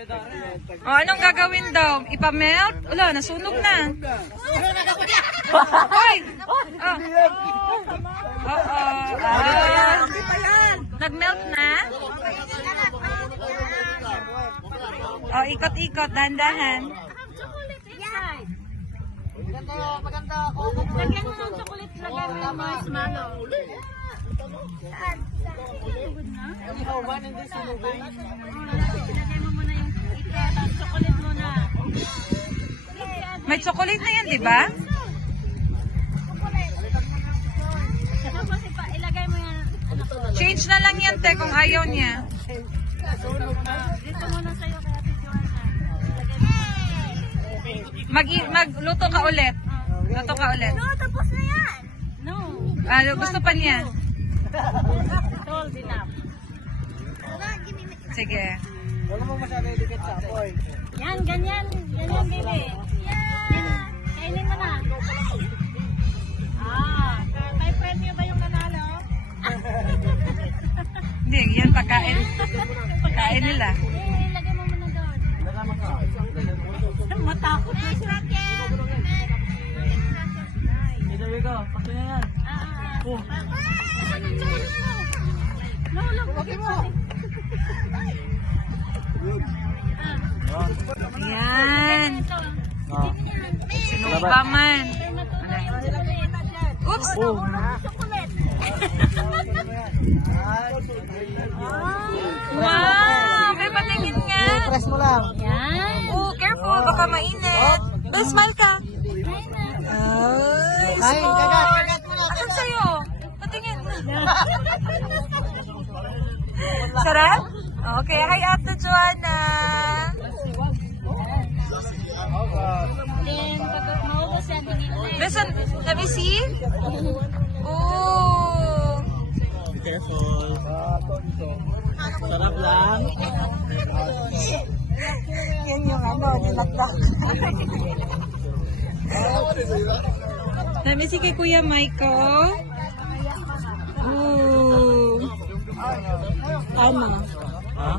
O, anong gagawin daw? Ipamelt? Wala, nasunog na. Hoy! Oo. Nag-melt na? O, ikot-ikot, dahan-dahan. Maganda. Lagyan mo ng chocolate, lagyan mo ng marshmallow. Ihawan, hindi sinugin. Ilagay mo muna yung ite, tapos chocolate muna. May chocolate na yan, di ba? Tapos ilagay mo yan. Change na lang yan, te, kung ayaw niya. Dito muna sa'yo kaya Joanna. Magluto ka ulit. Luto ka ulit. No, tapos na yan. No. Gusto pa niya? Told enough. Sige. Wala mo masyado edukate sa apoy. Yan, ganyan. Ganyan, baby. Yeah. Kainin mo na. May premyo ba yung nanalo? Hindi, yan pagkain. Pagkain nila. Ilagay mo muna doon. Matakot na siya. There you go. Paso na yan. No, okay mo. Yan. Sinuba man. Oops. Wow! May patingin nga. Press mo lang. Yan. Oh, careful. Baka mainit. Bel, smile ka. Ay, Ay, kagat mo lang. asan sa'yo? Patingin. Sarap? Okay. Hi, Ate Joanna. Then, pag maubos yan, tingin ulit. Listen, let me see. Oh. Be careful. Sarap lang. Yan yung nilagdag. Let me see kay Kuya Michael. Oh. Tama. Ha?